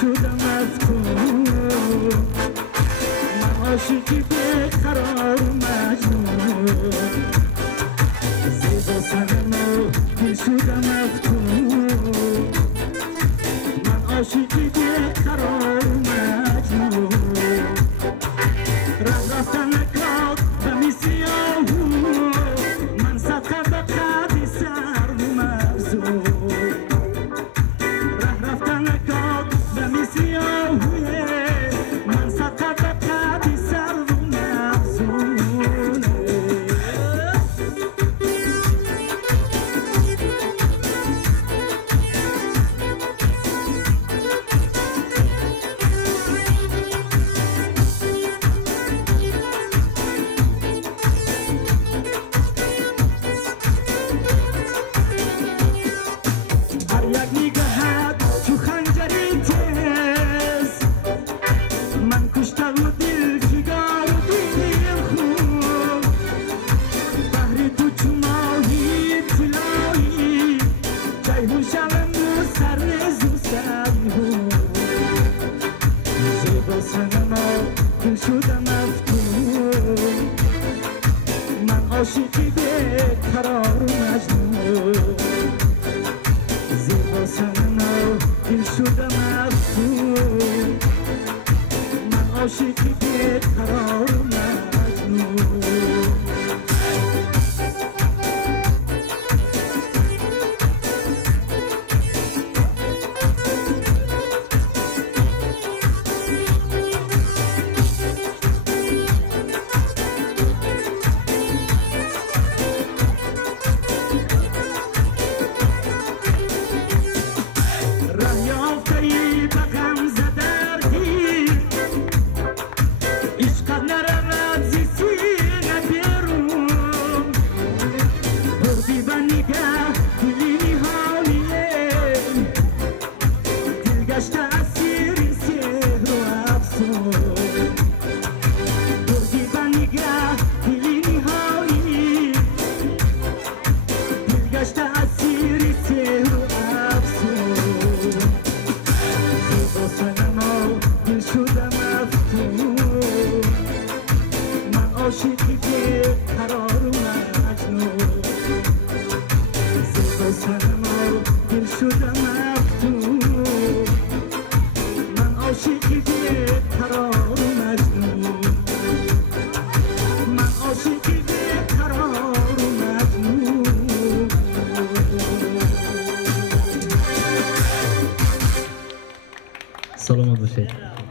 شدم از تو من عاشقی بیقرار مجنون زیبا صنما دل شدم از تو من عاشقی بیقرار مجنون رفتن نکرد دمی سیاهو من صدقه به قدی سر و مغزون رفتن نکرد دمی سیاهوه من صدقه به قدی سر و مغزونه شدم از تو من عاشقی بیقرار مجنون زیبا صنما دل شدم از تو من عاشقی بیقرار مجنون عاشقی بیقرار مجنون زیبا صنما دل شدم از تو من عاشقی بیقرار مجنون من عاشقی بیقرار مجنون سلامت باشید.